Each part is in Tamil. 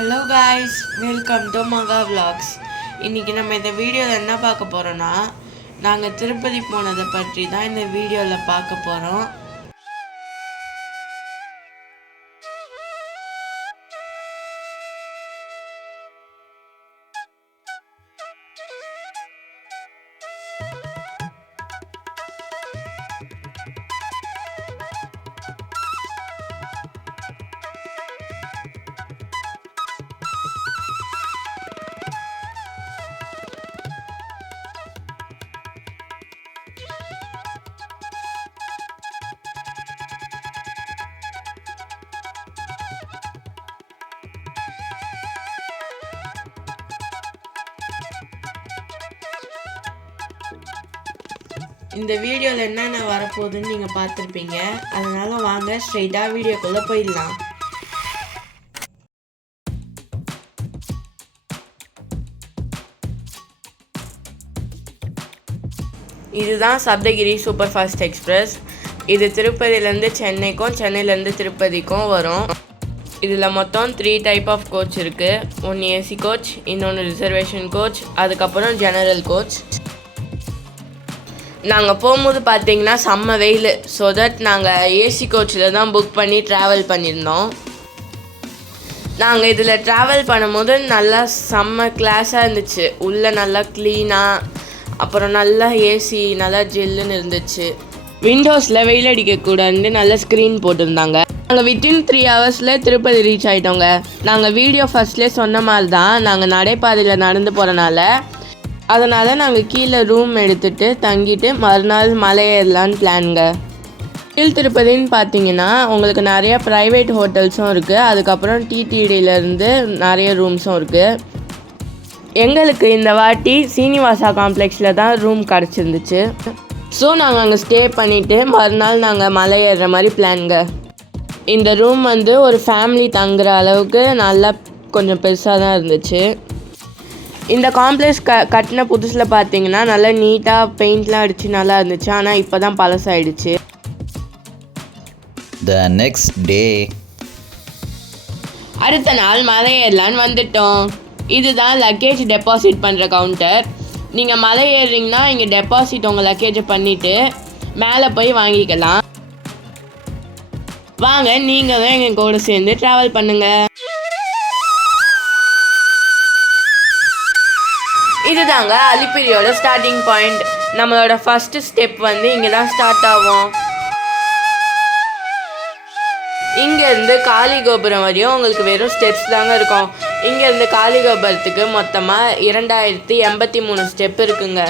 ஹலோ காய்ஸ், வெல்கம் டு மகா விலாக்ஸ். இன்றைக்கி நம்ம இந்த வீடியோவில் என்ன பார்க்க போகிறோன்னா, நாங்கள் திருப்பதி போனதை பற்றி தான் இந்த வீடியோவில் பார்க்க போகிறோம். இந்த வீடியோவில் என்னென்ன வரப்போகுதுன்னு நீங்கள் பார்த்துருப்பீங்க. அதனால் வாங்க ஸ்ட்ரெயிட்டாக வீடியோக்குள்ளே போயிடலாம். இதுதான் சப்தகிரி சூப்பர் ஃபாஸ்ட் எக்ஸ்பிரஸ். இது திருப்பதியிலேருந்து சென்னைக்கும் சென்னையிலேருந்து திருப்பதிக்கும் வரும். இதில் மொத்தம் 3 டைப் ஆஃப் கோச் இருக்குது. ஒன்று ஏசி கோச், இன்னொன்று ரிசர்வேஷன் கோச், அதுக்கப்புறம் ஜெனரல் கோச். நாங்கள் போகும்போது பார்த்தீங்கன்னா செம்ம வெயில். ஸோ தட் நாங்கள் ஏசி கோச்சில் தான் புக் பண்ணி ட்ராவல் பண்ணியிருந்தோம். நாங்கள் இதில் ட்ராவல் பண்ணும்போது நல்லா செம்ம கிளாஸாக இருந்துச்சு. உள்ளே நல்லா க்ளீனாக, அப்புறம் நல்லா ஏசி நல்லா ஜில்லுன்னு இருந்துச்சு. விண்டோஸில் வெயில் அடிக்கக்கூடாதுன்னு நல்ல ஸ்க்ரீன் போட்டிருந்தாங்க. நாங்கள் வித்தின் 3 ஹவர்ஸில் திருப்பதி ரீச் ஆகிட்டோங்க. நாங்கள் வீடியோ ஃபஸ்ட்லேயே சொன்ன மாதிரி தான் நாங்கள் நடைபாதையில் நடந்து போகிறனால அதனால் நாங்கள் கீழே ரூம் எடுத்துகிட்டு தங்கிட்டு மறுநாள் மலை ஏறலான்னு பிளானுங்க. கீழ் திருப்பதின்னு பார்த்தீங்கன்னா உங்களுக்கு நிறைய ப்ரைவேட் ஹோட்டல்ஸும் இருக்குது. அதுக்கப்புறம் டிடிடியிலேருந்து நிறைய ரூம்ஸும் இருக்குது. எங்களுக்கு இந்த வாட்டி சீனிவாசா காம்ப்ளெக்ஸில் தான் ரூம் கிடச்சிருந்துச்சு. ஸோ நாங்கள் அங்கே ஸ்டே பண்ணிவிட்டு மறுநாள் நாங்கள் மலை ஏறுற மாதிரி பிளானுங்க. இந்த ரூம் வந்து ஒரு ஃபேமிலி தங்குற அளவுக்கு நல்லா கொஞ்சம் பெருசாக தான் இருந்துச்சு. இந்த காம்ப்ளெக்ஸ் கட்டின புதுசில் பார்த்தீங்கன்னா நல்லா நீட்டாக பெயிண்ட்லாம் அடித்து நல்லா இருந்துச்சு. ஆனால் இப்போ தான் பழசாயிடுச்சு. அடுத்த நாள் மலை ஏறலான்னு வந்துட்டோம். இதுதான் லக்கேஜ் டெபாசிட் பண்ணுற கவுண்டர். நீங்கள் மலை ஏறுறீங்கன்னா இங்கே டெபாசிட் உங்கள் லக்கேஜை பண்ணிவிட்டு மேலே போய் வாங்கிக்கலாம். வாங்க நீங்களும் எங்கள் கூட சேர்ந்து ட்ராவல் பண்ணுங்கள். இதுதாங்க அலிப்பிரியோட ஸ்டார்டிங் பாயிண்ட். நம்மளோட ஃபஸ்ட்டு ஸ்டெப் வந்து இங்கே தான் ஸ்டார்ட் ஆகும். இங்கேருந்து காளி கோபுரம் வரையும் உங்களுக்கு வெறும் ஸ்டெப்ஸ் தாங்க இருக்கும். இங்கேருந்து காளி கோபுரத்துக்கு மொத்தமாக 2083 ஸ்டெப் இருக்குங்க.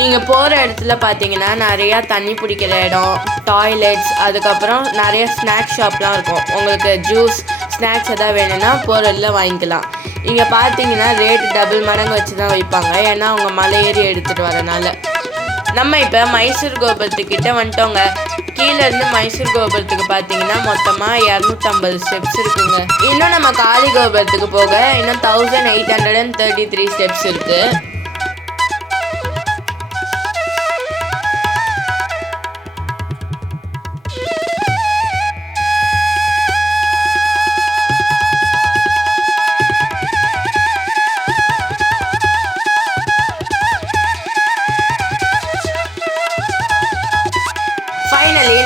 நீங்கள் போகிற இடத்துல பார்த்தீங்கன்னா நிறையா தண்ணி பிடிக்கிற இடம், டாய்லெட்ஸ், அதுக்கப்புறம் நிறைய ஸ்நாக்ஸ் ஷாப்லாம் இருக்கும். உங்களுக்கு ஜூஸ், ஸ்நாக்ஸ் எதாவது வேணும்னா போகிற இடத்துல வாங்கிக்கலாம். இங்கே பார்த்தீங்கன்னா ரேட் டபுள் மடங்கு வச்சு தான் வைப்பாங்க. ஏன்னா அவங்க மலை ஏறி எடுத்துகிட்டு வரனால. நம்ம இப்போ மைசூர் கோபுரத்துக்கிட்ட வந்துட்டோங்க. கீழேருந்து மைசூர் கோபுரத்துக்கு பார்த்தீங்கன்னா மொத்தமாக 250 ஸ்டெப்ஸ் இருக்குங்க. இன்னும் நம்ம காளி கோபுரத்துக்கு போக இன்னும் 1833 ஸ்டெப்ஸ் இருக்குது.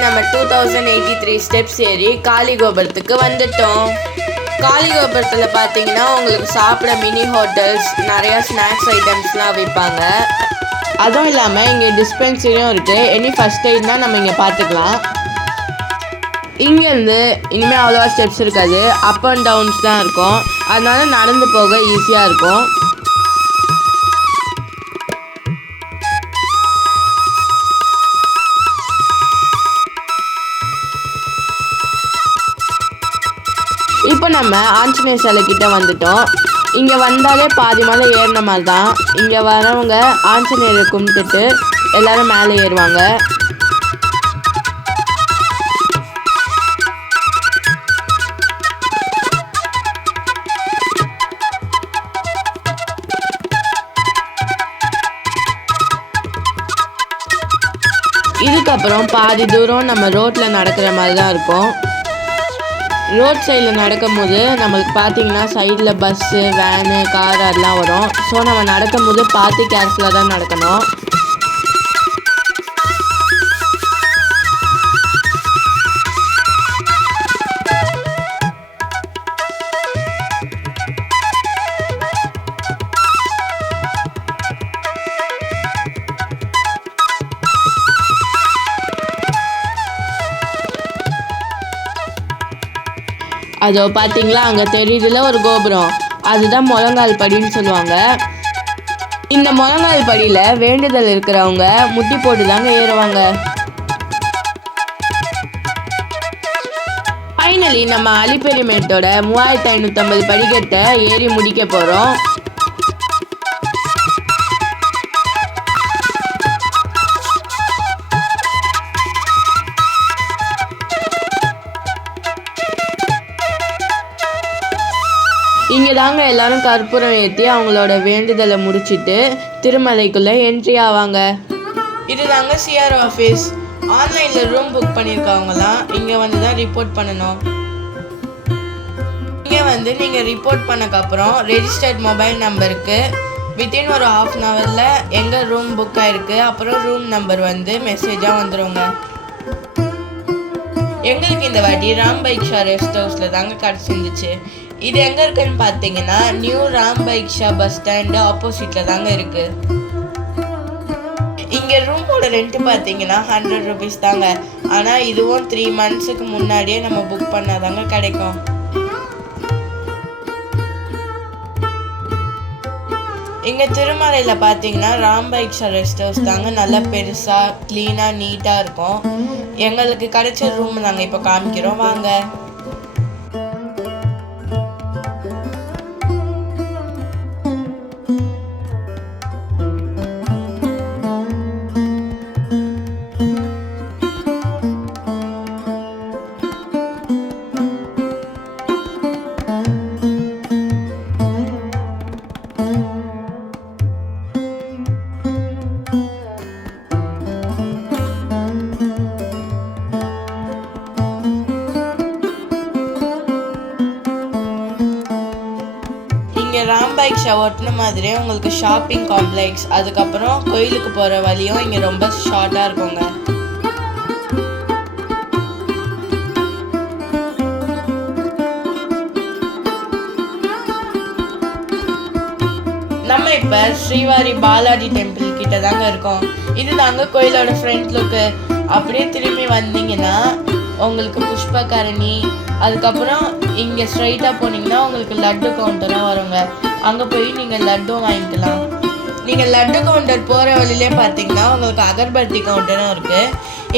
நம்ம 2083 ஸ்டெப்ஸ் ஏறி காளி கோபுரத்துக்கு வந்துட்டோம். காளி கோபுரத்தில் பார்த்தீங்கன்னா உங்களுக்கு சாப்பிட மினி ஹோட்டல்ஸ், நிறையா ஸ்நாக்ஸ் ஐட்டம்ஸ்லாம் வைப்பாங்க. அதுவும் இல்லாமல் இங்கே டிஸ்பென்சரியும் இருக்குது. எனி ஃபஸ்ட் எய்ட்னா நம்ம இங்கே பார்த்துக்கலாம். இங்கேருந்து இனிமேல் அவ்வளோவா ஸ்டெப்ஸ் இருக்காது, அப் அண்ட் டவுன்ஸ் தான் இருக்கும். அதனால நடந்து போக ஈஸியாக இருக்கும். இப்போ நம்ம ஆஞ்சநேயர் சிலை கிட்ட வந்துட்டோம். இங்கே வந்தாலே பாதி மலை ஏறின மாதிரி தான். இங்கே வரவங்க ஆஞ்சநேயரை கும்பிட்டுட்டு எல்லோரும் மேலே ஏறுவாங்க. அதுக்கப்புறம் பாதி தூரம் நம்ம ரோட்டில் நடக்கிற மாதிரி தான் இருக்கும். ரோட் சைடில் நடக்கும் போது நம்மளுக்கு பார்த்தீங்கன்னா சைடில் பஸ்ஸு, வேனு, கார் அதெல்லாம் வரும். ஸோ நம்ம நடக்கும் போது பார்த்து கேர்ஃபுல்லாக தான் நடக்கணும். அதோ பார்த்தீங்களா, அங்கே தெரியுதுல ஒரு கோபுரம், அதுதான் முழங்கால் படின்னு சொல்லுவாங்க. இந்த முழங்கால் படியில் வேண்டுதல் இருக்கிறவங்க முட்டி போட்டு தாங்க ஏறுவாங்க. ஃபைனலி நம்ம அலிபெரிமேட்டோட 3550 படிக்கட்டை ஏறி முடிக்க போகிறோம். இங்கே தாங்க எல்லாரும் கற்பூரம் ஏற்றி அவங்களோட வேண்டுதலை முடிச்சுட்டு திருமலைக்குள்ளே என்ட்ரி ஆவாங்க. இது தாங்க சிஆர் ஆஃபீஸ். ஆன்லைனில் ரூம் புக் பண்ணியிருக்கவங்களாம் இங்கே வந்து தான் ரிப்போர்ட் பண்ணணும். இங்கே வந்து நீங்கள் ரிப்போர்ட் பண்ணக்கப்புறம் ரெஜிஸ்டர்ட் மொபைல் நம்பருக்கு வித்தின் ஒரு 1/2 ஹவரில் எங்கே ரூம் புக் ஆகிருக்கு, அப்புறம் ரூம் நம்பர் வந்து மெசேஜாக வந்துடுங்க. எங்களுக்கு இந்த வாட்டி ராம் பைக் ஷா ரெஸ்ட் ஹவுஸில் தாங்க கிடச்சிருந்துச்சு. இது எங்கே இருக்குன்னு பார்த்தீங்கன்னா new Ram bike Shah bus stand ஆப்போசிட்டில் தாங்க இருக்குது. இங்கே ரூமோட ரெண்ட்டு பார்த்தீங்கன்னா 100 rupees தாங்க. ஆனால் இதுவும் 3 monthsக்கு முன்னாடியே நம்ம புக் பண்ணாதாங்க கிடைக்கும். இங்கே திருமலையில் பார்த்தீங்கன்னா Ram bike Shah rest house தாங்க நல்லா பெருசாக க்ளீனாக நீட்டாக இருக்கும். எங்களுக்கு கிடைச்ச ரூம் நாங்கள் இப்போ காமிக்கிறோம் வாங்க. ராம் பைக் ஷா ஒட்டின மாதிரியே உங்களுக்கு ஷாப்பிங் காம்ப்ளெக்ஸ், அதுக்கப்புறம் கோயிலுக்கு போகிற வழியும் இங்கே ரொம்ப ஷார்ட்டாக இருக்குங்க. நம்ம இப்போ ஸ்ரீவாரி பாலாஜி டெம்பிள் கிட்ட தாங்க இருக்கோம். இது தாங்க கோயிலோட ஃப்ரண்ட் லுக்கு. அப்படியே திரும்பி வந்தீங்கன்னா உங்களுக்கு புஷ்பகரணி, அதுக்கப்புறம் இங்கே ஸ்ட்ரைட்டாக போனீங்கன்னா உங்களுக்கு லட்டு கவுண்டரும் வருங்க. அங்கே போய் நீங்கள் லட்டும் வாங்கிக்கலாம். நீங்கள் லட்டு கவுண்டர் போகிற வழியிலே பார்த்தீங்கன்னா உங்களுக்கு அகர்பத்தி கவுண்டரும் இருக்குது.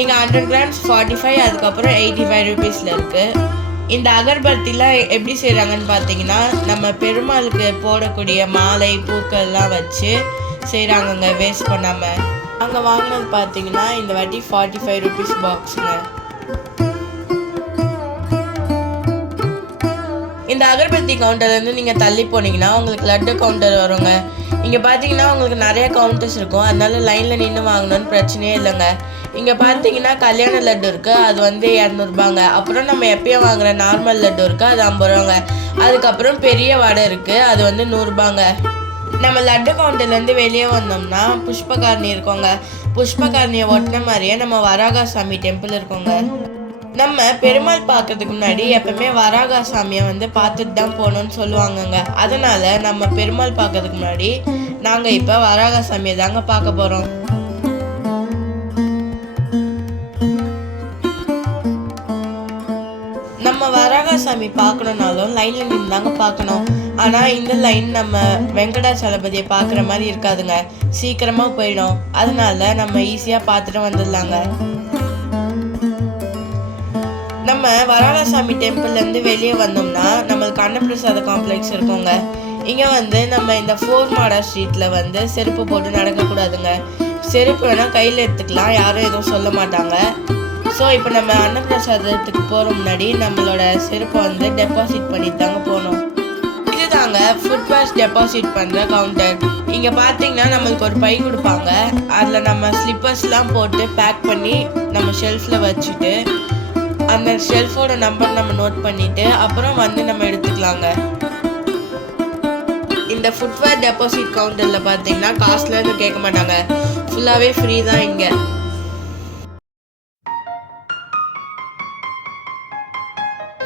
இங்கே 100 grams 45, அதுக்கப்புறம் 85 rupeesல இருக்குது. இந்த அகர்பத்திலாம் எப்படி செய்கிறாங்கன்னு பார்த்தீங்கன்னா நம்ம பெருமாளுக்கு போடக்கூடிய மாலை பூக்கள்லாம் வச்சு செய்கிறாங்கங்க, வேஸ்ட் பண்ணாமல். அங்கே வாங்கினது பார்த்தீங்கன்னா இந்த வாட்டி 45 rupees பாக்ஸுங்க. இந்த அகர்பத்தி கவுண்டர்லேருந்து நீங்கள் தள்ளி போனீங்கன்னா உங்களுக்கு லட்டு கவுண்டர் வருங்க. இங்கே பார்த்தீங்கன்னா உங்களுக்கு நிறைய கவுண்டர்ஸ் இருக்கும், அதனால லைனில் நின்று வாங்கணும்னு பிரச்சனையே இல்லைங்க. இங்கே பார்த்தீங்கன்னா கல்யாண லட்டு இருக்குது, அது வந்து 200 ரூபாங்க. அப்புறம் நம்ம எப்பயும் வாங்குகிற நார்மல் லட்டு இருக்குது, அது 50 ரூபாங்க. அதுக்கப்புறம் பெரிய வடை இருக்குது, அது வந்து 100 ரூபாங்க. நம்ம லட்டு கவுண்டர்லேருந்து வெளியே வந்தோம்னா புஷ்பகாரணி இருக்கோங்க. புஷ்பகாரணியை ஒட்டின மாதிரியே நம்ம வராகசாமி டெம்பிள் இருக்கோங்க. நம்ம பெருமாள் பார்க்கறதுக்கு முன்னாடி எப்பவுமே வராக சாமியை வந்து பார்த்துட்டு தான் போகணும்னு சொல்லுவாங்கங்க. அதனால நம்ம பெருமாள் பார்க்கறதுக்கு முன்னாடி நாங்கள் இப்போ வராக சாமியை தாங்க பார்க்க போகிறோம். நம்ம வராக சாமி பார்க்கணுன்னாலும் லைனில் நின்று தாங்க பார்க்கணும். ஆனால் இந்த லைன் நம்ம வெங்கடாச்சலபதியை பார்க்குற மாதிரி இருக்காதுங்க, சீக்கிரமாக போயிடும். அதனால நம்ம ஈஸியாக பார்த்துட்டு வந்துடலாங்க. நம்ம வராகசாமி டெம்பிள்லேருந்து வெளியே வந்தோம்னா நம்மளுக்கு அன்னப்பிரசாத காம்ப்ளெக்ஸ் இருக்குங்க. இங்கே வந்து நம்ம இந்த 4 மாடா ஸ்ட்ரீட்டில் வந்து செருப்பு போட்டு நடக்கக்கூடாதுங்க. செருப்பு வேணால் கையில் எடுத்துக்கலாம், யாரும் எதுவும் சொல்ல மாட்டாங்க. ஸோ இப்போ நம்ம அன்னப்பிரசாதத்துக்கு போகிற முன்னாடி நம்மளோட செருப்பை வந்து டெபாசிட் பண்ணிட்டு தாங்க போகணும். இது தாங்க ஃபுட்வேர்ஸ் டெபாசிட் பண்ணுற கவுண்டர். இங்கே பார்த்தீங்கன்னா நம்மளுக்கு ஒரு பை கொடுப்பாங்க, அதில் நம்ம ஸ்லிப்பர்ஸ்லாம் போட்டு பேக் பண்ணி நம்ம ஷெல்ஃபில் வச்சுட்டு அந்த ஷெல்ஃபோட நம்பர் நம்ம நோட் பண்ணிவிட்டு அப்புறம் வந்து நம்ம எடுத்துக்கலாங்க. இந்த ஃபுட்வேர் டெபாசிட் கவுண்டரில் பார்த்தீங்கன்னா காஸ்ட்லாம் எதுவும் கேட்க மாட்டாங்க, ஃபுல்லாகவே ஃப்ரீ தான் இங்கே.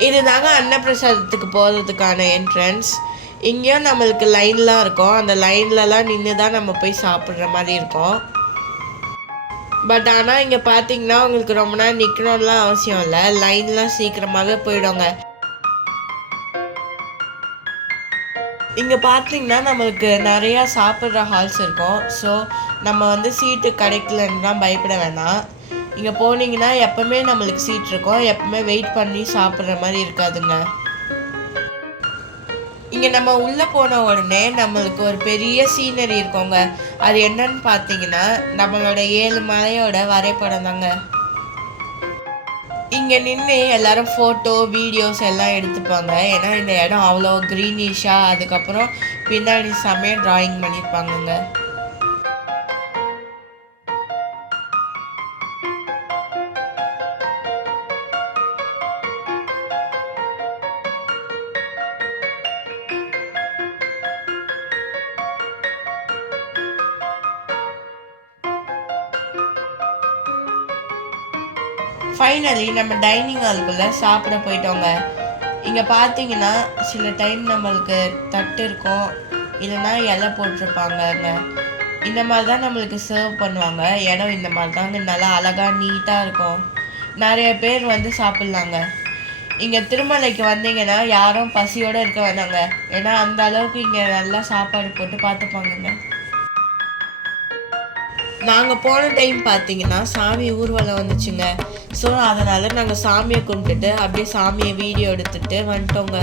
இதுதாங்க அன்னப்பிரசாதத்துக்கு போகிறதுக்கான என்ட்ரன்ஸ். இங்கேயும் நம்மளுக்கு லைன்லாம் இருக்கும், அந்த லைன்லலாம் நின்று தான் நம்ம போய் சாப்பிட்ற மாதிரி இருக்கும். பட் ஆனால் இங்கே பார்த்தீங்கன்னா உங்களுக்கு ரொம்ப நேரம் நிற்கணும்லாம் அவசியம் இல்லை, லைன்லாம் சீக்கிரமாகவே போயிடுங்க. இங்கே பார்த்தீங்கன்னா நம்மளுக்கு நிறையா சாப்பிட்ற ஹால்ஸ் இருக்கும். ஸோ நம்ம வந்து சீட்டு கிடைக்கலன்னு தான் பயப்பட வேணாம். இங்கே போனீங்கன்னா எப்போவுமே நம்மளுக்கு சீட் இருக்கும், எப்போவுமே வெயிட் பண்ணி சாப்பிட்ற மாதிரி இருக்காதுங்க. இங்கே நம்ம உள்ளே போன உடனே நம்மளுக்கு ஒரு பெரிய சீனரி இருக்கோங்க. அது என்னன்னு பார்த்தீங்கன்னா நம்மளோட 7 மலையோட வரைபடம் தாங்க. இங்கே நின்று எல்லாரும் ஃபோட்டோ வீடியோஸ் எல்லாம் எடுத்துப்பாங்க. ஏன்னா இந்த இடம் அவ்வளோ க்ரீனிஷாக, அதுக்கப்புறம் பின்னாடி செம்மையாக ட்ராயிங் பண்ணியிருப்பாங்கங்க. ஃபைனலி நம்ம டைனிங் ஹாலுக்குள்ளே சாப்பிட போயிட்டோங்க. இங்கே பார்த்தீங்கன்னா சில டைம் நம்மளுக்கு தட்டு இருக்கும், இல்லைன்னா இலை போட்டிருப்பாங்கங்க. இந்த மாதிரி தான் நம்மளுக்கு சர்வ் பண்ணுவாங்க. இடம் இந்த மாதிரி தாங்க நல்லா அழகாக நீட்டாக இருக்கும். நிறைய பேர் வந்து சாப்பிட்லாங்க. இங்கே திருமலைக்கு வந்தீங்கன்னா யாரும் பசியோடு இருக்க வேணாங்க, ஏன்னா அந்த அளவுக்கு இங்கே நல்லா சாப்பாடு போட்டு பார்த்துப்பாங்கங்க. நாங்கள் போன டைம் பார்த்தீங்கன்னா சாமி ஊர்வலம் வந்துச்சுங்க. ஸோ அதனால் நாங்கள் சாமியை கும்பிட்டுட்டு அப்படியே சாமியை வீடியோ எடுத்துகிட்டு வந்துட்டோங்க.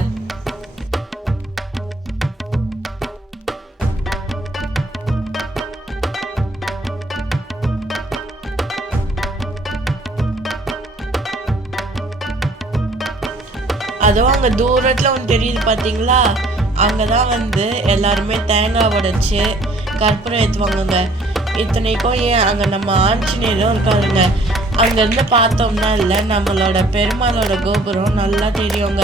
அதுவும் அங்கே தூரத்தில் ஒன்று தெரியுது பார்த்தீங்களா, அங்கே தான் வந்து எல்லாருமே தேங்காய் உடைச்சி கற்பூரம் ஏற்றுவாங்கங்க. இத்தனைக்கும் அங்கே நம்ம ஆஞ்சநேயரும் இருக்காருங்க. அங்கேருந்து பார்த்தோம்னா இல்லை, நம்மளோட பெருமாளோட கோபுரம் நல்லா தெரியுங்க.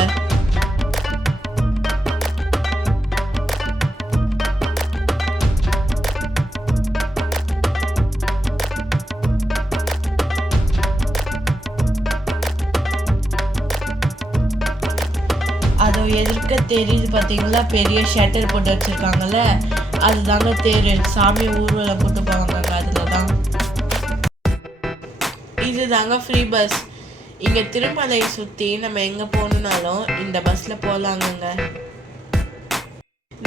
அதை எதிர்க்க தெரியுது பார்த்தீங்களா, பெரிய ஷட்டர் போட்டு வச்சுருக்காங்கல்ல, அதுதாங்க தேர். சாமி ஊர்வலம் போட்டு போவாங்க அதில் தான். இது தாங்க ஃப்ரீ பஸ். இங்கே திருமலையை சுற்றி நம்ம எங்கே போகணுன்னாலும் இந்த பஸ்ஸில் போகலாங்கங்க.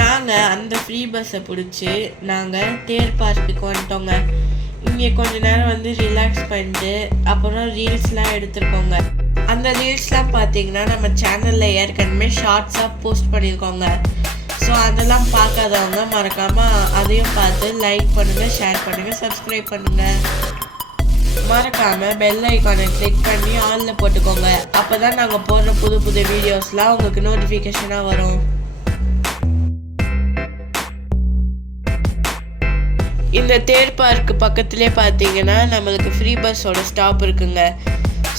நாங்கள் அந்த ஃப்ரீ பஸ்ஸை பிடிச்சி நாங்கள் தேர் பார்க்குக்கு வந்துட்டோங்க. இங்கே கொஞ்ச நேரம் வந்து ரிலாக்ஸ் பண்ணிட்டு அப்புறம் ரீல்ஸ்லாம் எடுத்துருக்கோங்க. அந்த ரீல்ஸ்லாம் பார்த்தீங்கன்னா நம்ம சேனலில் ஏற்கனவே ஷார்ட்ஸாக போஸ்ட் பண்ணியிருக்கோங்க. ஸோ அதெல்லாம் பார்க்காதவங்க மறக்காமல் அதையும் பார்த்து லைக் பண்ணுங்கள், ஷேர் பண்ணுங்கள், சப்ஸ்கிரைப் பண்ணுங்கள். மறக்காமல் பெல் ஐக்கானை கிளிக் பண்ணி ஆனில் போட்டுக்கோங்க. அப்போ தான் நாங்கள் போடுற புது புது வீடியோஸ்லாம் உங்களுக்கு நோட்டிஃபிகேஷனாக வரும். இந்த தேர் பார்க்கு பக்கத்துலேயே பார்த்தீங்கன்னா நம்மளுக்கு ஃப்ரீ பஸ்ஸோட ஸ்டாப் இருக்குங்க.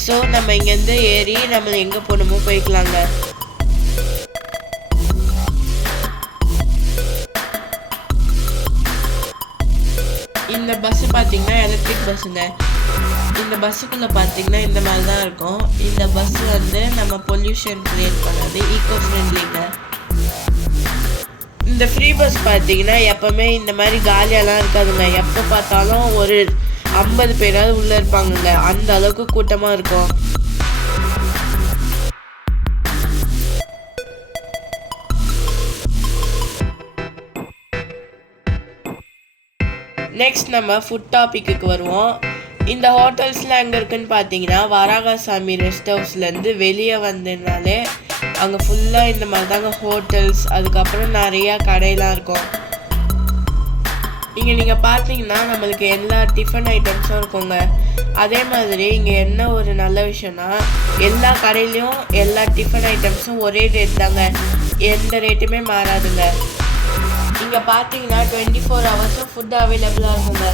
ஸோ நம்ம இங்கேருந்து ஏறி நம்மளை எங்கே போகணுமோ போய்க்கலாங்க. இந்த பஸ்ஸு பார்த்தீங்கன்னா எலக்ட்ரிக் பஸ்ஸுங்க. இந்த பஸ்ஸுக்குள்ளே பார்த்தீங்கன்னா இந்த மாதிரி தான் இருக்கும். இந்த பஸ்ஸு வந்து நம்ம பொல்யூஷன் க்ரியேட் பண்ணாது, ஈக்கோ ஃப்ரெண்ட்லிங்க. இந்த ஃப்ரீ பஸ் பார்த்தீங்கன்னா எப்போவுமே இந்த மாதிரி காலியாலாம் இருக்காதுங்க. எப்போ பார்த்தாலும் ஒரு 50 பேராவது உள்ளே இருப்பாங்கங்க, அந்த அளவுக்கு கூட்டமாக இருக்கும். நெக்ஸ்ட் நம்ம ஃபுட் டாபிக்கு வருவோம். இந்த ஹோட்டல்ஸ்லாம் எங்கே இருக்குதுன்னு பார்த்தீங்கன்னா வராகசாமி ரெஸ்ட் ஹவுஸ்லேருந்து வெளியே வந்ததுனாலே அங்கே ஃபுல்லாக இந்த மாதிரி தாங்க ஹோட்டல்ஸ், அதுக்கப்புறம் நிறையா கடையெல்லாம் இருக்கும். இங்கே நீங்கள் பார்த்தீங்கன்னா நம்மளுக்கு எல்லா டிஃபன் ஐட்டம்ஸும் இருக்குங்க. அதே மாதிரி இங்கே என்ன ஒரு நல்ல விஷயம்னா எல்லா கடையிலையும் எல்லா டிஃபன் ஐட்டம்ஸும் ஒரே ரேட் தாங்க, எந்த ரேட்டுமே மாறாதுங்க. இங்கே பார்த்தீங்கன்னா 24 ஹவர்ஸும் ஃபுட் அவைலபிளாக இருக்குங்க.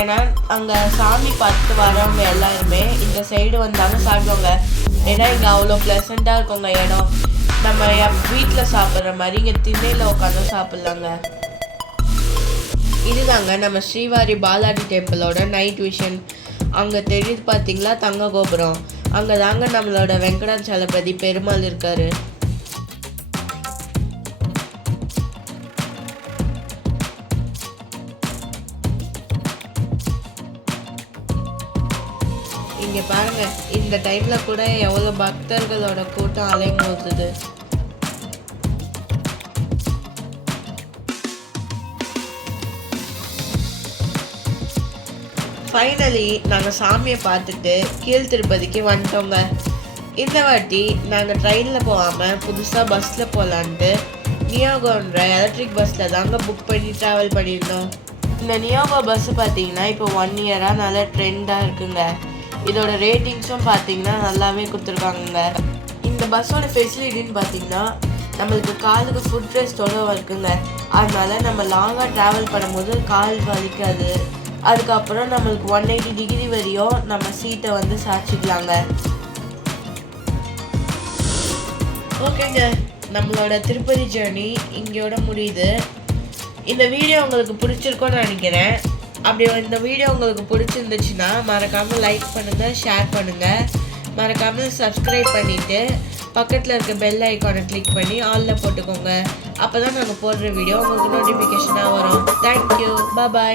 ஏன்னா அங்கே சாமி பார்த்துட்டு வரவங்க எல்லாருமே இந்த சைடு வந்தாலும் சாப்பிடுவாங்க. ஏன்னா இங்கே அவ்வளோ ப்ளசண்ட்டாக இருக்குங்க இடம். நம்ம வீட்டில் சாப்பிட்ற மாதிரி இங்கே திண்ணையில் உட்காந்து சாப்பிட்லாங்க. இதுதாங்க நம்ம ஸ்ரீவாரி பாலாஜி டெம்பிளோட நைட் விஷன். அங்கே தெரியுது பார்த்தீங்களா தங்க கோபுரம். அங்கே தாங்க நம்மளோட வெங்கடாச்சலபதி பெருமாள் இருக்காரு. இங்கே பாருங்க, இந்த டைம்ல கூட எவ்வளோ பக்தர்களோட கூட்டம் அலைமோதுது. ஃபைனலி நாங்கள் சாமியை பார்த்துட்டு கீழ் திருப்பதிக்கு வந்துட்டோங்க. இந்த வாட்டி நாங்கள் ட்ரெயினில் போகாமல் புதுசாக பஸ்ஸில் போகலான்ட்டு நியோகோன்ற எலக்ட்ரிக் பஸ்ஸில் தாங்க புக் பண்ணி ட்ராவல் பண்ணியிருந்தோம். இந்த நியோகோ பஸ்ஸு பார்த்தீங்கன்னா இப்போ 1 இயராக நல்ல ட்ரெண்டாக இருக்குங்க. இதோட ரேட்டிங்ஸும் பார்த்தீங்கன்னா நல்லாவே கொடுத்துருக்காங்க. இந்த பஸ்ஸோட ஃபெசிலிட்டின்னு பார்த்தீங்கன்னா நம்மளுக்கு காலுக்கு ஃபுட் ரெஸ்ட்டோட இருக்குங்க. அதனால நம்ம லாங்காக ட்ராவல் பண்ணும்போது கால் வலிக்காது. அதுக்கப்புறம் நம்மளுக்கு 180 டிகிரி வரையும் நம்ம சீட்டை வந்து சாய்ச்சிக்கலாங்க. ஓகேங்க, நம்மளோட திருப்பதி ஜேர்னி இங்கேயோட முடியுது. இந்த வீடியோ உங்களுக்கு பிடிச்சிருக்கோன்னு நினைக்கிறேன். அப்படி இந்த வீடியோ உங்களுக்கு பிடிச்சிருந்துச்சுன்னா மறக்காமல் லைக் பண்ணுங்கள், ஷேர் பண்ணுங்கள். மறக்காமல் சப்ஸ்கிரைப் பண்ணிவிட்டு பக்கத்தில் இருக்க பெல் ஐக்கானை கிளிக் பண்ணி ஆலில் போட்டுக்கோங்க. அப்போ தான் நாங்கள் போடுற வீடியோ உங்களுக்கு நோட்டிஃபிகேஷனாக வரும். தேங்க்யூ, பாய்.